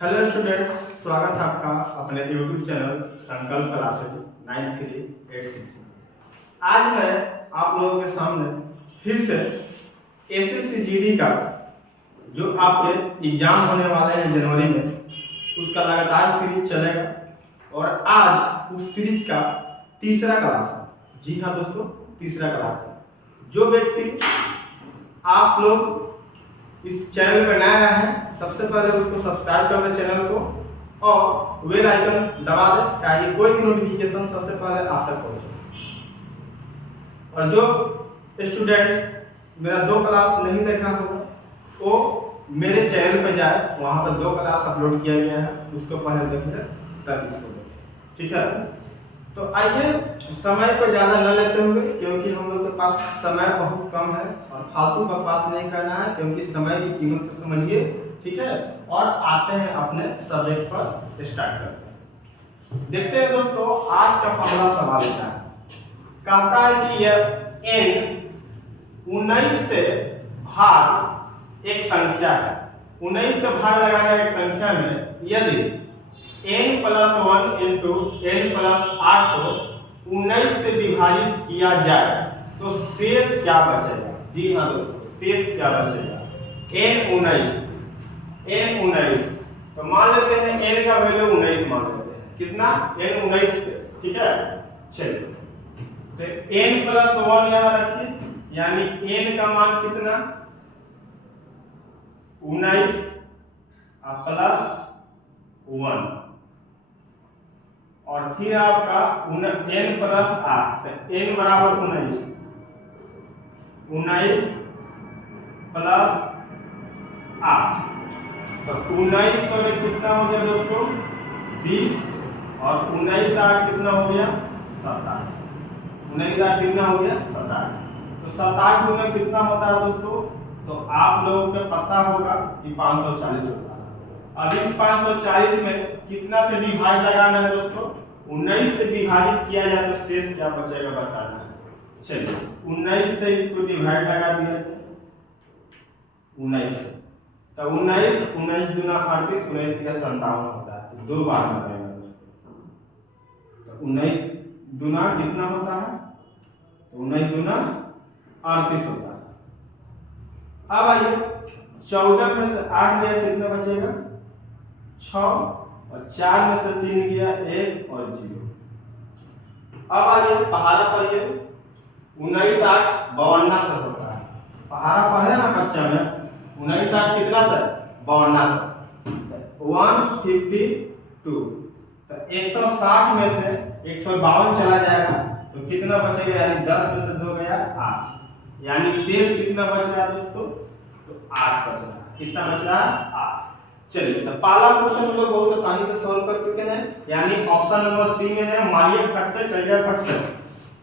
Hello students, स्वागत है आपका अपने YouTube चैनल संकल्प क्लासेज 9386 में। आज मैं आप लोगों के सामने फिर से एसएससी जीडी का जो आपके एग्जाम होने वाले हैं जनवरी में, उसका लगातार सीरीज चलेगा और आज उस सीरीज का तीसरा क्लास है। जी हाँ दोस्तों, तीसरा क्लास है। जो व्यक्ति आप लोग इस चैनल पर नया है, सबसे पहले उसको सब्सक्राइब कर दे चैनल को और बेल आइकन दबा दे ताकि कोई भी नोटिफिकेशन सबसे पहले आप तक पहुंचे। और जो स्टूडेंट्स मेरा 2 क्लास नहीं देखा होगा वो मेरे चैनल पर जाए, वहां पर 2 क्लास अपलोड किया गया है, उसको पहले देखिए तब इसको देखें। ठीक है, तो आइए समय को ज़्यादा न लेते हुए, क्योंकि हम लोग के पास समय बहुत कम है और फालतू बकवास नहीं करना है, क्योंकि समय की कीमत को समझिए। ठीक है, और आते हैं अपने सब्जेक्ट पर, स्टार्ट करते हैं। देखते हैं दोस्तों, आज का पहला सवाल क्या है। कहता है कि यह n 19 से भाग एक संख्या है। 19 से भाग लगाना एक संख्या में यदि n+1 इंटू n+8 को 19 से विभाजित किया जाए तो शेष क्या बचेगा। जी हाँ दोस्तों, शेष क्या बचेगा। n19 तो मान लेते हैं n का वैल्यू 19 मान लेते हैं। कितना? n 19 से। ठीक है, चलिए तो n+1 यहाँ रखिए, यानी n का मान कितना 19 +1 और फिर आपका n+8 तो n बराबर 19 +8 तो 19 और कितना हो गया दोस्तों 20 और 19 कितना हो गया 27। 19 कितना हो गया 27। तो 27 में कितना होता है दोस्तों, तो आप लोगों को पता होगा कि 540 होता है। अब इस 540 में कितना से डिवाइड लगाना है दोस्तों, 19 से विभाजित किया जाए तो शेष क्या बचेगा बताना है। चलिए 19 से इसको डिवाइड लगा दिया जाए 19 से, तो 19 दूना 38, 19 का 57 होता है, तो 2 बार लगाएगा दोस्तों। तो 19 दूना कितना होता है, तो 19 दूना 38 होता है। अब आइए 14 में से 8 गया कितना बचेगा 6 और 4 में से 3 गया 1 और 0। अब आइए पहाड़ा पढ़िए, 19 8 52 से होता है। पहाड़ा पढ़े ना बच्चा में, 19 8 कितना से 52 से 152। तो 160 में से 152 चला जाएगा तो कितना बचेगा, यानी 10 में से 2 गया 8, यानी शेष कितना बच रहा है दोस्तों, तो 8 बच रहा है। कितना बच रहा है 8। चलिए तो पहला क्वेश्चन हम लोग बहुत आसानी से सॉल्व कर चुके हैं, यानी ऑप्शन नंबर सी में है, मारिए फट से, चलिए फट से।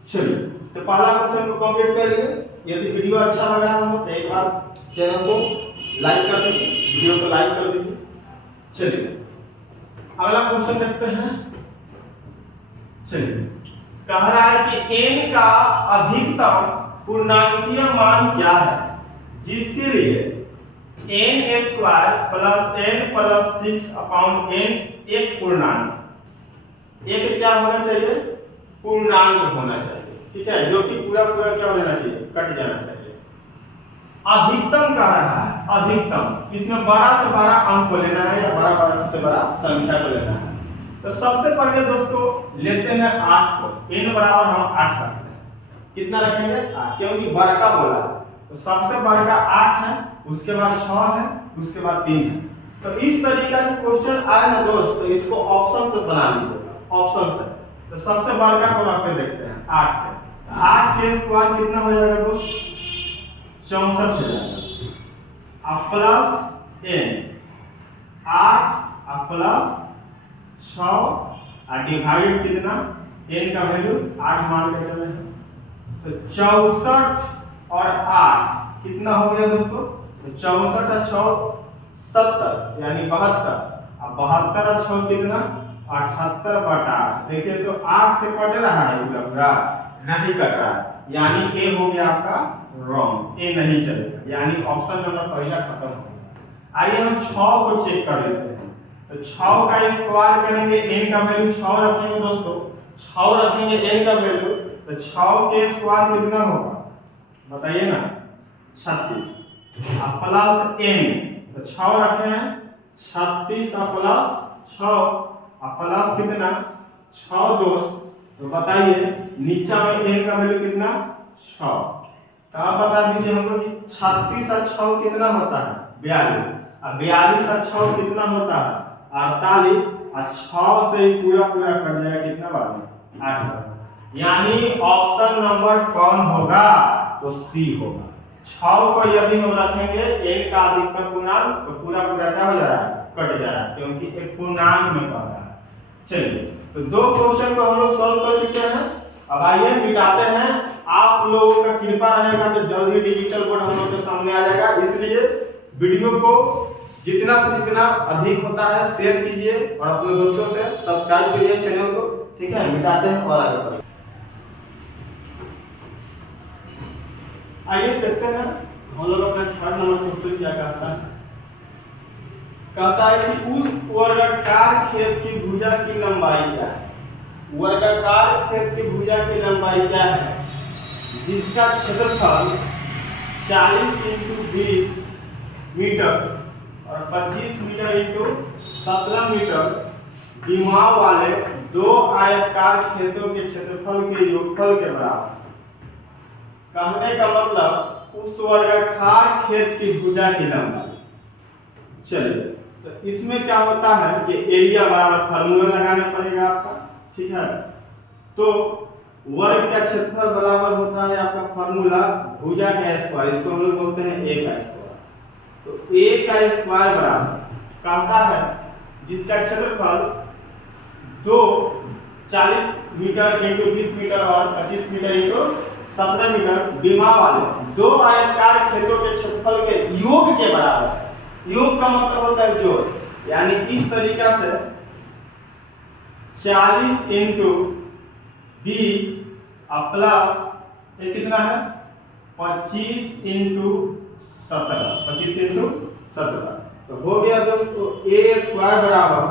चलिए तो पहला क्वेश्चन को कंप्लीट करिए। यदि वीडियो अच्छा लग रहा हो तो एक बार चैनल को लाइक कर दीजिए, वीडियो को लाइक कर दीजिए। चलिए अगला क्वेश्चन देखते हैं। चलिए कह रहा है कि n का अधिकतम पूर्णांकीय मान क्या है, जिसके लिए n² + n + 6/n एक पूर्णांक, एक क्या होना चाहिए, पूर्णांक होना चाहिए। ठीक है, जो कि पूरा क्या हो जाना चाहिए, कट जाना चाहिए। अधिकतम कह रहा है, अधिकतम इसमें बड़ा से बड़ा अंक को लेना है या बड़ा से बड़ा संख्या को लेना है। तो सबसे पहले दोस्तों लेते हैं 8 को, n बराबर हम 8 रखते हैं। कितना रखेंगे 8, क्योंकि बड़का बोला है तो सबसे बड़का 8 है, उसके बाद 6 है, उसके बाद 3 है। तो इस तरीका के क्वेश्चन आए ना दोस्त, तो इसको ऑप्शन से बना लीजिएगा, ऑप्शन से। तो सबसे बड़का को रख के देखते हैं 8 के, 8 के स्क्वायर कितना हो जाएगा दोस्त 64 हो जाएगा। अब प्लस n 8 प्लस 6 और डिवाइड कितना, n का वैल्यू 8 मान के चले, तो 64 और 8 कितना हो गया दोस्तों, तो 64 और 6 70, यानी 72। अब 72 और 6 कितना 78/8। देखिए सो 8 से कट रहा है पूरा नहीं कट रहा है, यानी ए हो गया आपका रॉन्ग, ए नहीं चलेगा, यानी ऑप्शन नंबर पहला खत्म हो गया। आइए हम 6 को चेक कर लेते हैं। तो 6 का स्क्वायर करेंगे, n का वैल्यू 6 रखेंगे दोस्तों, 6 रखेंगे n का वैल्यू, तो 6 के स्क्वायर कितना होगा बताइए ना, 36 और प्लस n, तो 6 रखे हैं 36 और प्लस 6 और प्लस कितना 6 दोस्त, तो बताइए नीचा में n का वैल्यू कितना 6, तो आप बता दीजिए हमको कि 36 और 6 कितना होता है 42, और 42 और 6 कितना होता है 48, और 6 से पूरा पूरा कट जाएगा कितना बार में 8 बार, यानी ऑप्शन नंबर कौन होगा तो सी होगा। 6 को यदि हम रखेंगे n का अधिकतम पूर्णांक तो पूरा पूरा क्या हो जा रहा है कट जा रहा है, क्योंकि एक पूर्णांक में कट रहा है। चलिए तो 2 क्वेश्चन को हम लोग सॉल्व कर चुके हैं, अब आइए मिटाते हैं। आप लोगों का कृपा रहेगा तो जल्दी डिजिटल बोर्ड हम लोग के सामने आ जाएगा, इसलिए वीडियो को जितना से जितना अधिक होता है शेयर कीजिए और अपने दोस्तों से सब्सक्राइब करिए चैनल को, ठीक है। मिटाते हैं और आगे चलते हैं। आइए देखते हैं हम लोग अपना थर्ड नंबर क्वेश्चन क्या कहता है। कहता है कि उस वर्गाकार खेत की भुजा की लंबाई क्या है, वर्गाकार खेत की भुजा की लंबाई क्या है जिसका क्षेत्रफल 40 × 20 मीटर और 25 मीटर × 17 मीटर विमाओं वाले 2 आयताकार खेतों के क्षेत्रफल के योगफल के बराबर। कहने का मतलब उस वर्गाकार खेत की भुजा की लंबाई। चलिए तो इसमें क्या होता है कि एरिया बराबर फार्मूला लगाना पड़ेगा आपका, ठीक है। तो वर्ग का क्षेत्रफल बराबर होता है आपका फार्मूला भुजा का स्क्वायर, इसको हम लोग बोलते हैं a का स्क्वायर। तो a का स्क्वायर बराबर कहता है जिसका क्षेत्रफल 2 40 मीटर × 20 मीटर और 25 मीटर × 17 मीटर विमा वाले 2 आयताकार खेतों के क्षेत्रफल के योग के बराबर है। योग का मतलब होता है जोड़, यानी इस तरीका से 40 × 20 और प्लस ये कितना है 25 × 17 तो हो गया दोस्तों a स्क्वायर बराबर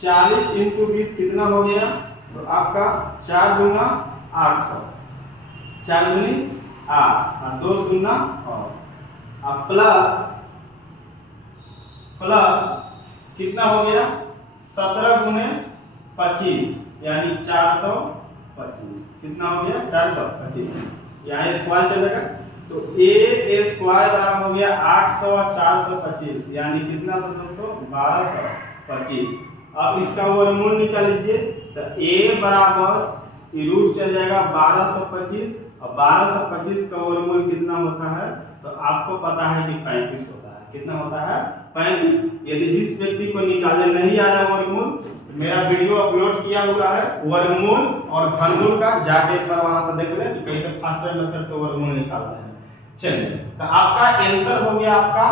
40 × 20 कितना हो गया, तो आपका 4 × 800, 4 दूनी 8 और 2 शून्य और प्लस कितना हो गया 17 × 25 यानी 425, कितना हो गया 425, यहाँ स्क्वायर चलेगा तो a स्क्वायर बराबर हो गया 800 और 425 यानी कितना सा दोस्तों 1225। अब इसका वर्गमूल निकाल लीजिए, तो a बराबर रूट चल जाएगा 1225 और 1225 का वर्गमूल कितना होता है, तो आपको पता है कि 35 होता है। कितना होता है 35। यदि जिस व्यक्ति को निकालने नहीं आ रहा वर्गमूल, मेरा वीडियो अपलोड किया हुआ है वर्गमूल और घनमूल का, जाके एक बार वहां से देख ले कैसे फास्टर मेथड से वर्गमूल निकालते हैं। चलिए तो आपका आंसर हो गया आपका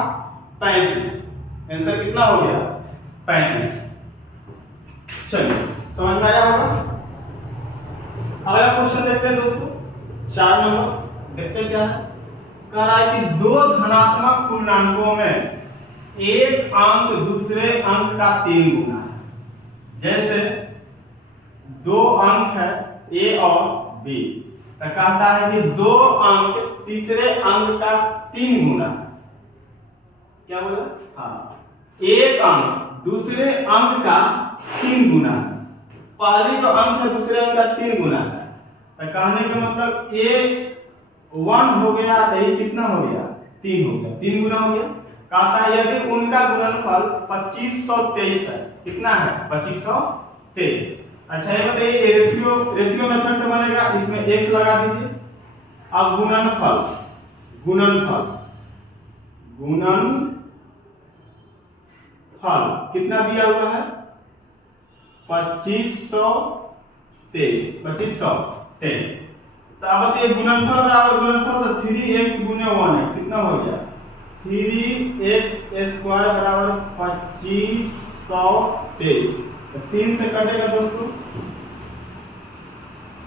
35, आंसर कितना हो गया 35। चलिए समझ में आया होगा। अगला क्वेश्चन देखते हैं दोस्तों 4 नंबर, देखते हैं क्या है। कह रहा है कि 2 धनात्मक पूर्णांकों में एक अंक दूसरे अंक का 3 गुना है। जैसे 2 अंक है a और b, तो कहता है कि 2 अंक तीसरे अंक का 3 गुना है। क्या बोला, हाँ, एक अंक दूसरे अंक का 3 गुना है। पहली जो अंक है दूसरे अंक का 3 गुना है, तो कहने का मतलब a 1 हो गया, तो ये कितना हो गया 3 हो गया, 3 गुना हो गया। कहता है यदि उनका गुणनफल 2523 है, कितना है 2523। अच्छा ये बताइए रेशियो मेथड से बनेगा, इसमें x लगा दीजिए। अब गुणनफल कितना दिया हुआ है 2523। तो अब बताइए गुणनफल बराबर गुणनफल, तो 3x × 1x कितना हो गया 3x² बराबर 2523। तो 3 से कटेगा दोस्तों,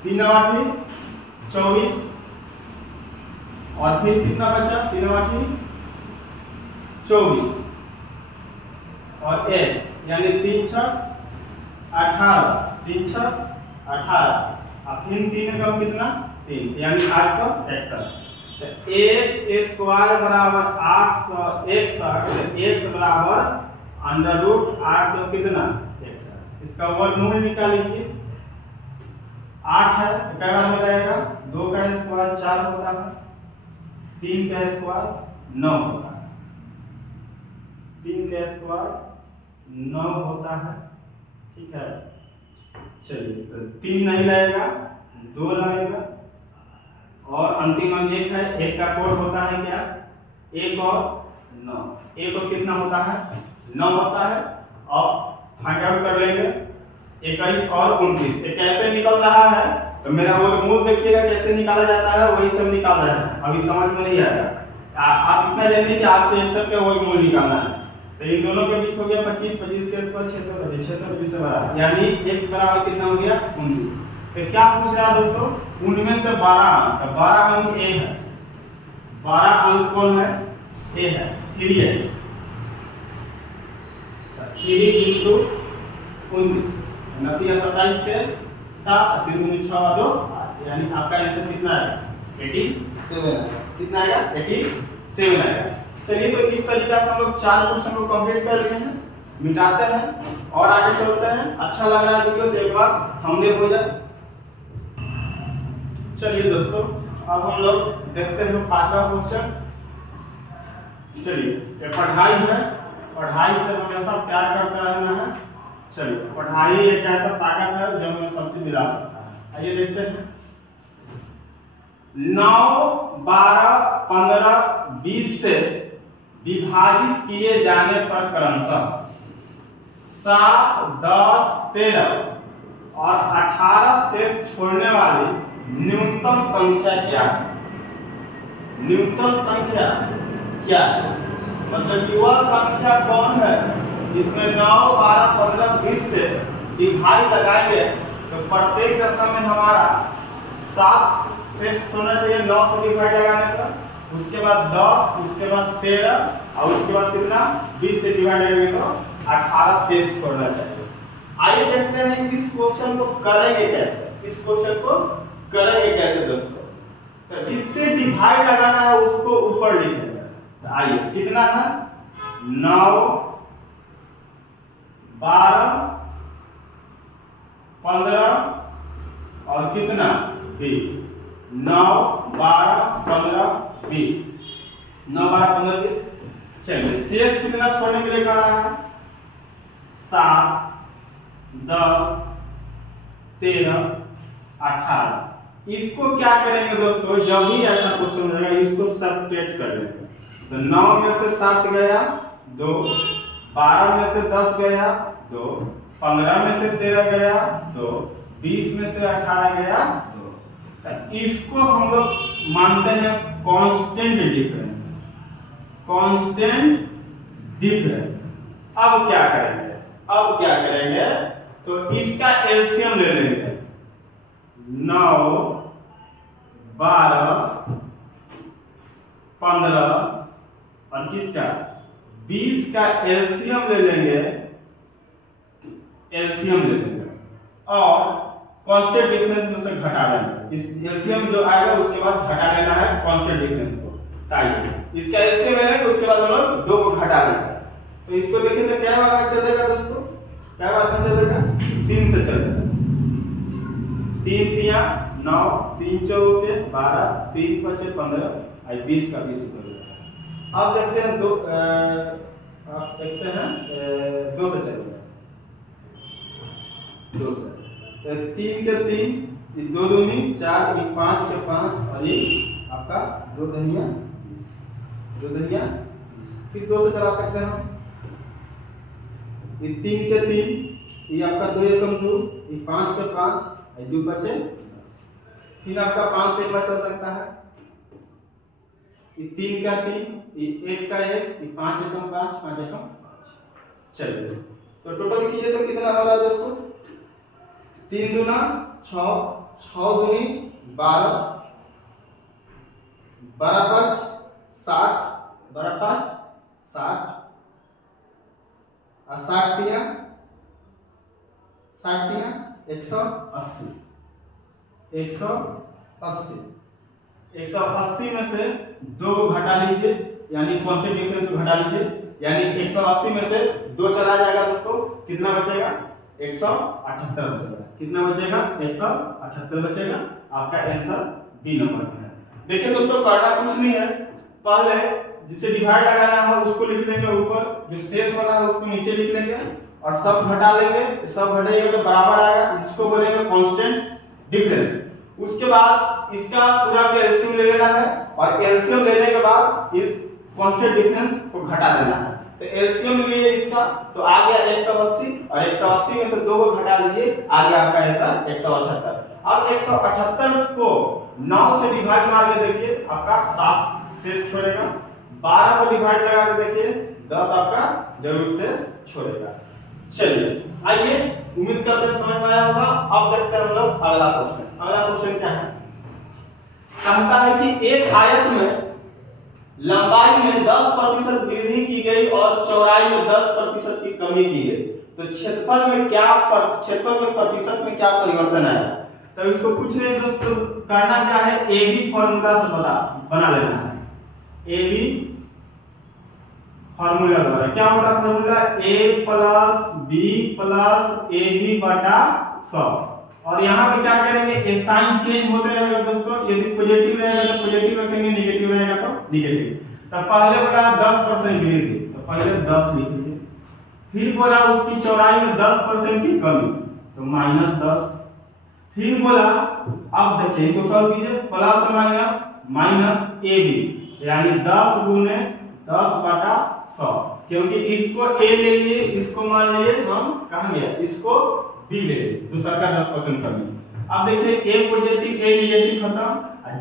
3 8 24 और फिर कितना बचा 3 8 24 और 1 यानी 3 छक 18, 3 छक 18 और फिर 3 का कितना 3 यानी 861। तो x² बराबर 861, तो x बराबर अंडर रूट 800 कितना 61। इसका वर्गमूल निकाल लीजिए। 8 है तो क्या बार में रहेगा, 2 का स्क्वायर 4 होता है, 3 का स्क्वायर 9 होता है, 3 का स्क्वायर 9 होता है। ठीक है, चलिए तो 3 नहीं लगेगा, 2 लगेगा और अंतिम अंक 1 है। 1 का कोड होता है क्या, 1 और 9। 1 और कितना होता है 9 होता है। और फाइंड आउट कर लेंगे 21 और 29। ये कैसे निकल रहा है, तो मेरा वर्गमूल देखिएगा कैसे निकाला जाता है, वही सब निकाल रहे हैं, अभी समझ में नहीं आएगा। आप इतना जानिए कि आपसे 61 का वर्गमूल निकालना है। तो इन दोनों के बीच हो गया 25, 25 के स्क्वायर 625, 625 से बड़ा यानी x बराबर कितना हो गया 19। तो क्या पूछ रहा है दोस्तों, उनमें से 12 अंक, 12 अंक a है, 12 अंक कौन है a है, 3x 3 into 19 29 27 के 7 3 दूनी 6 और 2 8 यानी आपका आंसर कितना है 87 आएगा। कितना आएगा 87 आएगा। चलिए तो इस तरीके से हम लोग 4 क्वेश्चन को कंप्लीट कर लिए हैं, मिटाते हैं और आगे चलते हैं। अच्छा लग रहा है वीडियो तो एक बार थंबनेल हो जाए। चलिए दोस्तों अब हम लोग देखते हैं 5वां क्वेश्चन। चलिए ये पढ़ाई है, पढ़ाई से हमेशा प्यार करते रहना है। चलिए पढ़ाई एक ऐसा ताकत है जो हमें सब चीज दिला सकता है। आइए देखते हैं 9, 12, 15, 20 से विभाजित किए जाने पर क्रमशः 7, 10, 13 और 18 शेष छोड़ने वाली न्यूनतम संख्या क्या है। न्यूनतम संख्या क्या है, मतलब कि वह संख्या कौन है इसमें 9, 12, 15, 20 से डिवाइड लगाएंगे तो प्रत्येक दशम में हमारा 7 शेष होना चाहिए। 9 से डिवाइड लगाने पर, उसके बाद 10, उसके बाद 13 और उसके बाद कितना 20 से डिवाइड करेंगे तो 18 शेष छोड़ना चाहिए। आइए देखते हैं इस क्वेश्चन को करेंगे कैसे। इस क्वेश्चन को करेंगे कैसे दोस्तों, तो जिससे डिवाइड लगाना है उसको ऊपर लिखेंगे। तो आइए कितना है 9, 12, 15 और कितना 20। 9, 12, 15, 20, 9, 12, 15, 20। चलिए शेष कितना छोड़ने के लिए कर रहा है 7, 10, 13, 18। इसको क्या करेंगे दोस्तों, जब भी ऐसा क्वेश्चन हो जाएगा इसको सब्ट्रैक्ट कर लेंगे। तो 9 में से 7 गया 2, 12 में से 10 गया 2, 15 में से 13 गया 2, 20 में से 18 गया 2। तो इसको हम लोग मानते हैं कांस्टेंट डिफरेंस, कांस्टेंट डिफरेंस। अब क्या करेंगे, अब क्या करेंगे तो इसका एलसीएम ले लेंगे। 9, 12, 15 और किसका 20 का एलसीएम ले लेंगे, एलसीएम ले लेंगे और कांस्टेंट डिफरेंस में से घटा लेंगे। इस एलसीएम जो आएगा उसके बाद घटा लेना है कांस्टेंट डिफरेंस को। ताकि इसका एलसीएम ले लेंगे उसके बाद हम लोग 2 को घटा लेंगे। तो इसको देखें तो क्या बार में चलेगा दोस्तों, क्या बार में चलेगा 3 से चलेगा। 3 तिया 9, 3 चौके 12, 3 5 15 और 20 का 20 हो जाएगा। अब देखते हैं 2 आप देखते हैं 2 से चलेगा, 2 से। तो 3 के 3, 2 दूनी 4, 5 के 5 और ये आपका 2 दहिया 20, 2 दहिया 20। फिर 2 से चला सकते हैं हम। ये 3 के 3, ये आपका 2 एकम 2, ये 5 के 5 और 2 बचे 10। फिर आपका 5 से 1 चल सकता है। ये 3 का 3, ये 1 का 1, ये 5 एकम 5, 5 एकम 5। चलिए तो टोटल कीजिए तो कितना हो रहा है दोस्तों, 3 दूना 6, 6 दूनी 12, 12 5 60, 12 5 60 और 60 180 180 180 में से 2 को घटा लीजिए, यानी कांस्टेंट डिफरेंस को घटा लीजिए, यानी 180 में से 2 चला जाएगा दोस्तों, कितना बचेगा 178 बचेगा। कितना बचेगा 178 बचेगा। आपका आंसर बी नंबर का है। देखिए दोस्तों करना कुछ नहीं है, पहले जिसे डिवाइड लगाना है उसको लिख लेंगे ऊपर, जो शेष वाला है उसको नीचे लिख लेंगे और सब घटा लेंगे, सब घटेगा तो बराबर आएगा, इसको बोलेंगे कांस्टेंट डिफरेंस। उसके बाद इसका पूरा एलसीएम ले लेना है और एलसीएम लेने के बाद इस कांस्टेंट डिफरेंस को घटा देना है। तो एलसीएम लिए इसका तो आ गया 180 और 180 में से 2 को घटा लीजिए, आ गया आपका आंसर 178। अब 178 को 9 से डिवाइड मार के देखिए, आपका 7 शेष छोड़ेगा। 12 को डिवाइड लगा के देखिए, 10 आपका जरूर शेष छोड़ेगा। चलिए आइए, उम्मीद करते हैं समझ में आया होगा। अब देखते हैं हम लोग अगला क्वेश्चन। अगला क्वेश्चन क्या है, कहता है कि एक आयत में लंबाई में 10% वृद्धि की गई और चौड़ाई में 10% की कमी की गई, तो क्षेत्रफल में प्रतिशत में क्या परिवर्तन आएगा। तो इसको कुछ नहीं दोस्तों, करना क्या है, ए बी फॉर्मूला से बना लेना है। ए बी फॉर्मूला द्वारा क्या होता है, formula a plus B plus A B बटा 100। और यहाँ पे क्या करेंगे, ए साइन चेंज होते रहेगा दोस्तों, यदि पॉजिटिव रहेगा तो पॉजिटिव रखेंगे, नेगेटिव रहेगा तो नेगेटिव। तो पहले बोला 10% वृद्धि, तो पहले 10 लिख लीजिए। फिर बोला उसकी चौड़ाई में 10% की कमी, तो -10। फिर बोला, अब देखिए इसको सॉल्व कीजिए, प्लस माइनस ए बी, यानी 10 गुने 10 बटा 100, क्योंकि इसको a ले लिए, इसको मान लिए हम कहां गया, इसको b ले लिए, दूसरा का 10% कमी। अब देखिए a पॉजिटिव a नेगेटिव खत्म,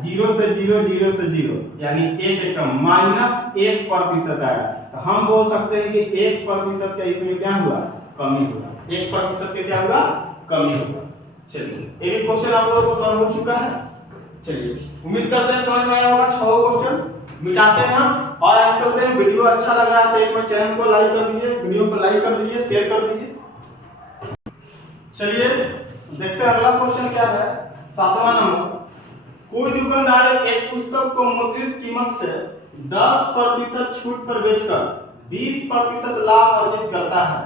0 से 0, यानी 1 एकम -1% आया। तो हम बोल सकते हैं कि 1% का इसमें क्या हुआ, कमी हुआ। 1% के क्या हुआ, कमी हुआ। चलिए एक क्वेश्चन आप लोगों को सॉल्व हो चुका है। चलिए उम्मीद करते हैं समझ में आया होगा। 6 क्वेश्चन मिटाते हैं हम और आगे चलते हैं। वीडियो अच्छा लग रहा है तो एक बार चैनल को लाइक कर दीजिए, वीडियो को लाइक कर दीजिए, शेयर कर दीजिए। चलिए देखते हैं अगला क्वेश्चन क्या है। 7वां नंबर, कोई दुकानदार एक पुस्तक को मुद्रित कीमत से 10% छूट पर बेचकर 20% लाभ अर्जित करता है,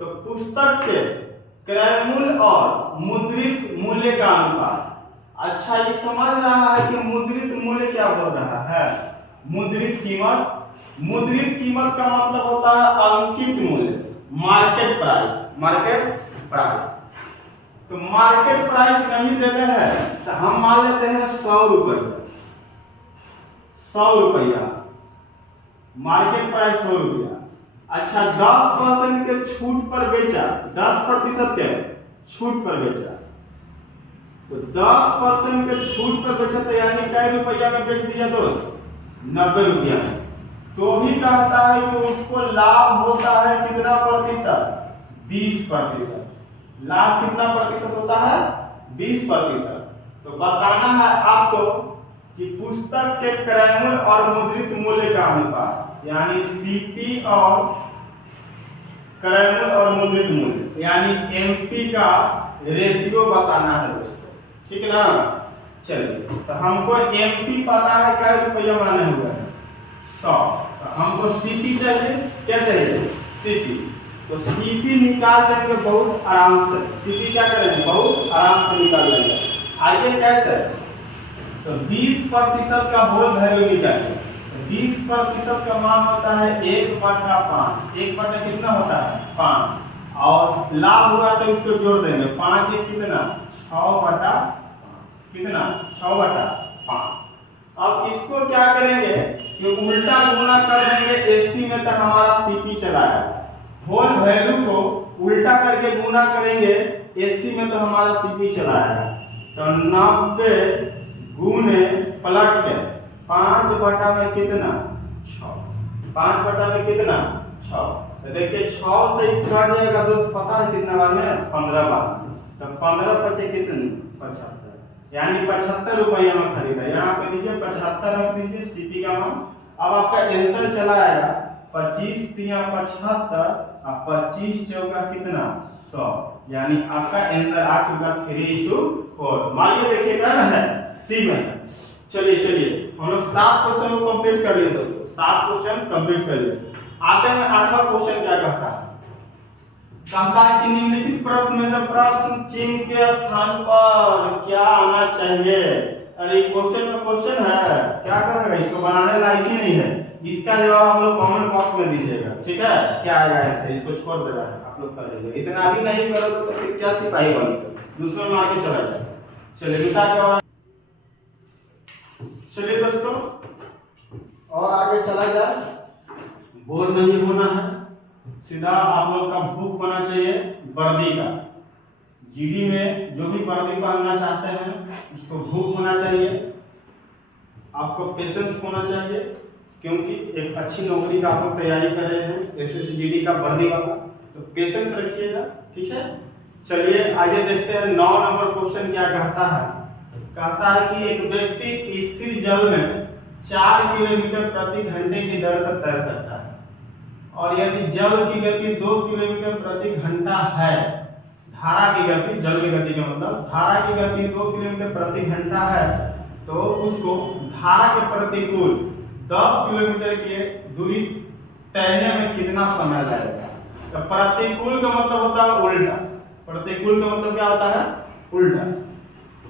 तो पुस्तक के क्रय मूल्य और मुद्रित मूल्य का अनुपात। अच्छा ये समझ रहा है कि मुद्रित मूल्य क्या बोल रहा है, मुद्रित कीमत का मतलब होता है अंकित मूल्य, मार्केट प्राइस। तो मार्केट प्राइस नहीं देते हैं तो हम मान लेते हैं 100 रुपया, मार्केट प्राइस 100 रुपया। अच्छा 10% के छूट पर बेचा, 10% के छूट पर बेचा, तो 10% के छूट पर बेचा, तो यानी कै रुपया में बेच दिया दोस्त, 90 रुपया में। तो भी कहता है कि उसको लाभ होता है कितना प्रतिशत, 20%। लाभ कितना प्रतिशत होता है, 20%। तो बताना है आपको कि पुस्तक के क्रय मूल्य और मुद्रित मूल्य का अनुपात, यानी सीपी और क्रय मूल्य और मुद्रित मूल्य, यानी एमपी का रेशियो बताना है दोस्तों, ठीक है ना। चलिए तो हमको एमपी पता है क्या रुपया माने हुआ है 100, तो हमको सीपी चाहिए, क्या चाहिए, सीपी। तो सीपी निकाल लेंगे बहुत आराम से। सीपी क्या करेंगे, बहुत आराम से निकाल लेंगे। आइए कैसे, तो 20% का होल वैल्यू निकालिए। 20% का मान होता है 1/5। 1/5 कितना होता है, 5। और लाभ हुआ तो इसको जोड़ देंगे, 5 एक कितना, 6/5 कितना, 6/5। अब इसको क्या करेंगे कि उल्टा गुणा कर देंगे एसपी में, तो हमारा सीपी चला आएगा। होल वैल्यू को उल्टा करके गुणा करेंगे एसपी में, तो हमारा सीपी चला आएगा। तो 90 गुने पलट के 5/में कितना, 6। 5/में कितना, 6। तो देखिए 6 से कट जाएगा दोस्त, पता है कितना बार में, 15 बार। तो 15 बचे कितने, 75, यानी 75 रुपया में खरीदा। यहाँ पे नीचे 75 रख दीजिए सीपी का मान। अब आपका आंसर चला आएगा 25 तिया 75 और 25 चौका कितना 100, यानी आपका आंसर आ चुका 3:4। मानिए देखिएगा ना है सी में। चलिए हम लोग 7 क्वेश्चन को कंप्लीट कर लिए दोस्तों, 7 क्वेश्चन कंप्लीट कर लिए। आते हैं 8वां क्वेश्चन। क्या कहता है? कहता है कि निम्नलिखित प्रश्न में से प्रश्न चिन्ह के स्थान पर क्या आना चाहिए। अरे क्वेश्चन में क्वेश्चन है, क्या करेंगे, इसको बनाने लायक ही नहीं है। इसका जवाब आप लोग कमेंट बॉक्स में दीजिएगा, ठीक है? क्या आएगा ऐसे, इसको छोड़ देना है, आप लोग कर लीजिए। इतना भी नहीं करोगे तो फिर क्या सिपाही बनोगे, दूसरे मार के चला जाए। चलिए बेटा क्या, चलिए दोस्तों और आगे चला जाए। बोर नहीं होना है, सीधा आप लोग का भूख होना चाहिए वर्दी का। जीडी में जो भी वर्दी पहनना चाहते हैं उसको भूख होना चाहिए, आपको पेशेंस होना चाहिए, क्योंकि एक अच्छी नौकरी का आप लोग तैयारी कर रहे हैं एसएससी जीडी का वर्दी वाला, तो पेशेंस रखिएगा, ठीक है? चलिए आगे देखते हैं 9 नंबर क्वेश्चन क्या कहता है। कहता है कि एक व्यक्ति स्थिर जल में 4 किलोमीटर प्रति घंटे की दर से तैर सकता है, और यदि जल की गति 2 किलोमीटर प्रति घंटा है, धारा की गति, जल की गति का मतलब धारा की गति 2 किलोमीटर प्रति घंटा है, तो उसको धारा के प्रतिकूल 10 किलोमीटर की दूरी तैरने में कितना समय लगेगा। तो प्रतिकूल का मतलब होता है उल्टा, प्रतिकूल का मतलब क्या होता है, उल्टा।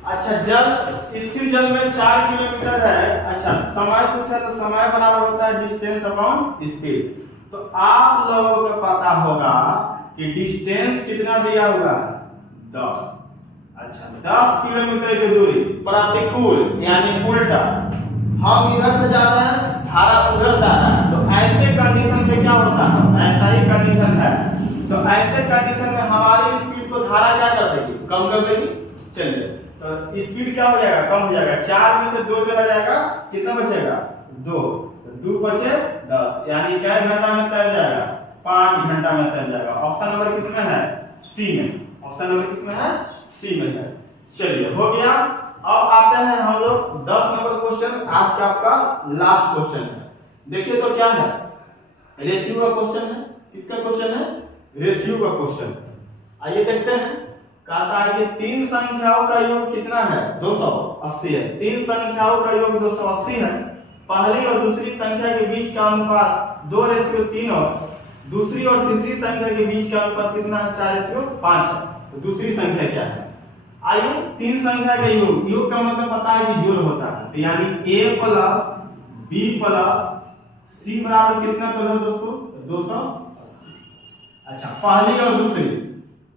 अच्छा, जल स्थिर जल में 4 किलोमीटर है। अच्छा, समय पूछा तो समय बराबर होता है डिस्टेंस अपॉन स्पीड। तो आप लोगों को पता होगा कि डिस्टेंस कितना दिया हुआ है 10। अच्छा, 10 किलोमीटर की दूरी प्रतिकूल यानी उल्टा, हम इधर से जा रहे हैं, धारा उधर जा रहा है, तो ऐसे कंडीशन पे क्या होता है, ऐसा ही कंडीशन है, तो ऐसे कंडीशन में हमारी स्पीड को धारा क्या कर देगी, कम कर देगी। चलिए तो स्पीड क्या हो जाएगा, कम हो जाएगा, 4 में से 2 चला जाएगा, कितना बचेगा 2, तो 2 बचे 10, यानी क्या घंटा में तैर जाएगा, 5 घंटा में तैर जाएगा। ऑप्शन नंबर किसमें है, सी में। ऑप्शन नंबर किसमें है, सी में है। चलिए हो गया। अब आते हैं हम लोग 10 नंबर क्वेश्चन, आज का आपका लास्ट क्वेश्चन है। देखिए तो क्या है, रेशियो का क्वेश्चन है। किसका क्वेश्चन है, रेशियो का क्वेश्चन। आइए देखते हैं। कहता है कि 3 संख्याओं का योग कितना है, 280 है। 3 संख्याओं का योग 280 है। पहली और दूसरी संख्या के बीच का अनुपात 2:3 और दूसरी और तीसरी संख्या के बीच का अनुपात कितना है, 4:5 है। तो दूसरी संख्या क्या है। आइए 3 संख्या का योग, योग का मतलब पता है कि जोड़ होता है, तो यानी a + b + c बराबर कितना तो है दोस्तों, 280। अच्छा, पहली और दूसरी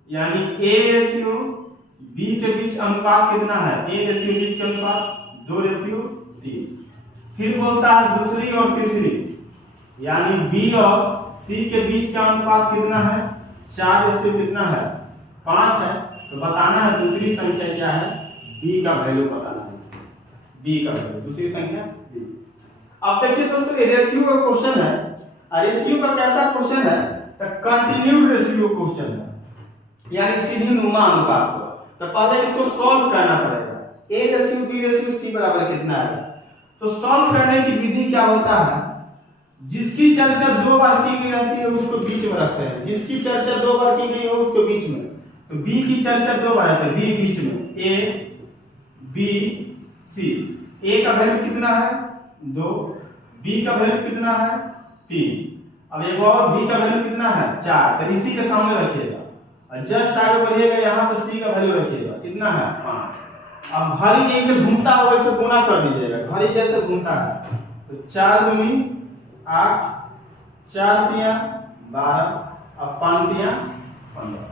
यानी a/b के बीच अनुपात कितना है, a/b बीच का अनुपात 2:3। फिर बोलता है दूसरी और तीसरी यानी b और c के बीच का अनुपात कितना है, 4 कितना है, 5 है। तो बताना है दूसरी संख्या क्या है, b का वैल्यू बताना है, b का वैल्यू, दूसरी संख्या b। अब देखिए दोस्तों ये रेशियो का क्वेश्चन है, और रेशियो का कैसा क्वेश्चन है, तो कंटिन्यूड रेशियो क्वेश्चन है, यानी सीधी नुमा अनुपात को। तो पहले इसको सॉल्व करना पड़ेगा, a/b/c बराबर कितना है। तो सॉल्व करने की विधि क्या होता है, जिसकी चर्चा 2 बार की गई रहती है उसको बीच में रखते हैं, जिसकी चर्चा 2 बार की गई है उसको बीच में। तो b की चर्चा 2 बार है, b बीच में, a b c। a का वैल्यू कितना है 2, b का वैल्यू कितना है 3, अब एक और b का वैल्यू कितना है 4। तो इसी के सामने रखिएगा और जस्ट आगे बढ़िएगा, यहाँ पे c का वैल्यू रखिएगा, कितना है 5। अब घड़ी जैसे घूमता है वैसे गुना कर दीजिएगा, घड़ी जैसे घूमता है। तो 4 दूनी 8, 4 तिया 12, अब 5 तिया 15।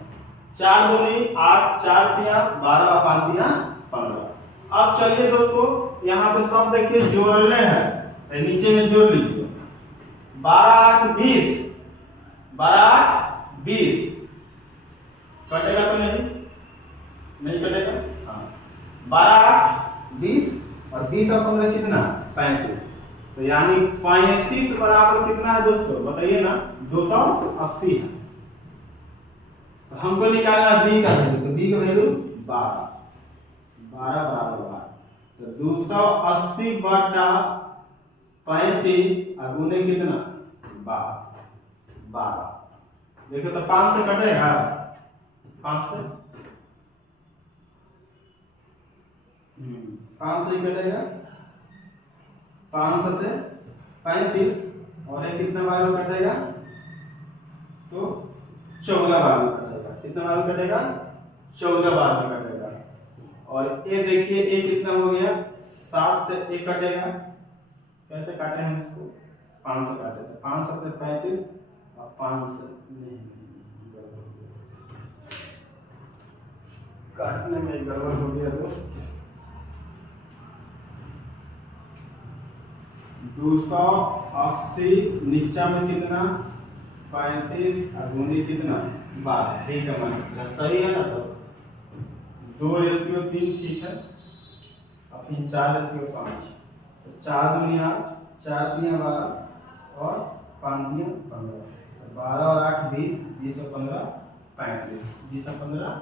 4 दूनी 8, 4 तिया 12, अब 5 तिया 15। अब चलिए दोस्तों यहाँ पे सब देखिए जोड़ने हैं, तो नीचे में जोड़ लीजिए। 12 8 20, 12 8 20, कटेगा तो नहीं कटेगा, हाँ। 12 8 20 और 20 और 15 कितना 35। तो यानी 35 बराबर कितना है दोस्तों, बताइए ना, 280 है। तो हमको निकालना b का वैल्यू, तो b का वैल्यू 12 बराबर 12। तो 280 बटा 35 और गुने कितना 12। 12। देखो तो 5 से कटेगा, 5 से 5 से ही कटेगा, 5 सते 35 और एक कितना बार में कटेगा तो 14 बार में कटेगा। कितना बार में कटेगा? 14 बार में कटेगा। और ये देखिए ये कितना हो गया, 7 से 1 कटेगा। कैसे काटे हम इसको? 5 से काटे थे, 5 सते 35 और 5 से नहीं, काटने में गड़बड़ हो गया दोस्त। 280 नीचा में कितना 35 और गुनी कितना 12। ठीक है मान सही है ना सब? 2:3 ठीक है। और फिर 4:5 तो 4 दुनिया 4 दिया 12 और 5 दिया 15। 12 और 8 20, 20 और 15 35, 20 और 15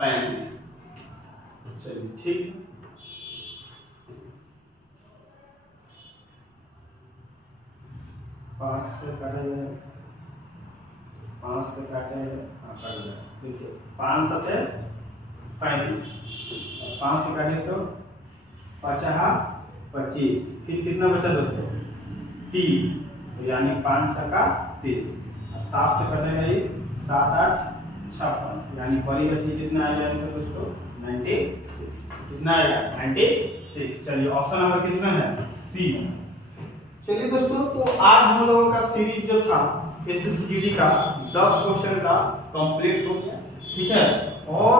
35। चलिए ठीक है। पाँच से काटेंगे, 5 से काटेंगे, काट गया। देखिए 5 सते 35 और 5 से काटे तो 50 25, फिर कितना बचा दोस्तों 30, तो यानी 5 सका 30। और 7 से कटेगा ये 7 8 56, यानी बड़ी बची कितना आएगा आंसर दोस्तों 96। कितना आएगा 96। चलिए ऑप्शन नंबर किसमें है? सी। चलिए दोस्तों, तो आज हम लोगों का सीरीज जो था एसएसजीडी का 10 क्वेश्चन का कंप्लीट हो गया। ठीक है, और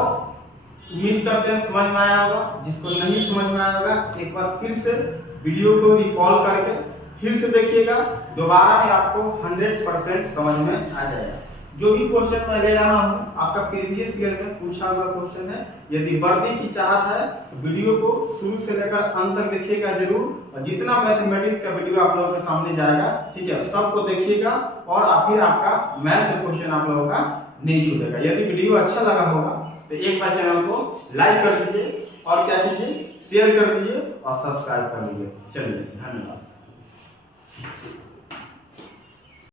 उम्मीद करते हैं समझ में आया होगा। जिसको नहीं समझ में आया होगा एक बार फिर से वीडियो को रिकॉल करके फिर से देखिएगा, दोबारा में आपको 100% समझ में आ जाएगा। जो भी क्वेश्चन मैं ले रहा हूँ आपका प्रीवियस ईयर में पूछा हुआ क्वेश्चन है। यदि वर्दी की चाहत है तो वीडियो को शुरू से लेकर अंत तक देखिएगा जरूर, और जितना मैथमेटिक्स का वीडियो आप लोगों के सामने जाएगा, ठीक है, सबको देखिएगा और फिर आपका मैथ्स का क्वेश्चन आप लोगों का नहीं छूटेगा। यदि वीडियो अच्छा लगा होगा तो एक बार चैनल को लाइक कर दीजिए और क्या कीजिए, शेयर कर दीजिए और सब्सक्राइब कर लीजिए। चलिए धन्यवाद।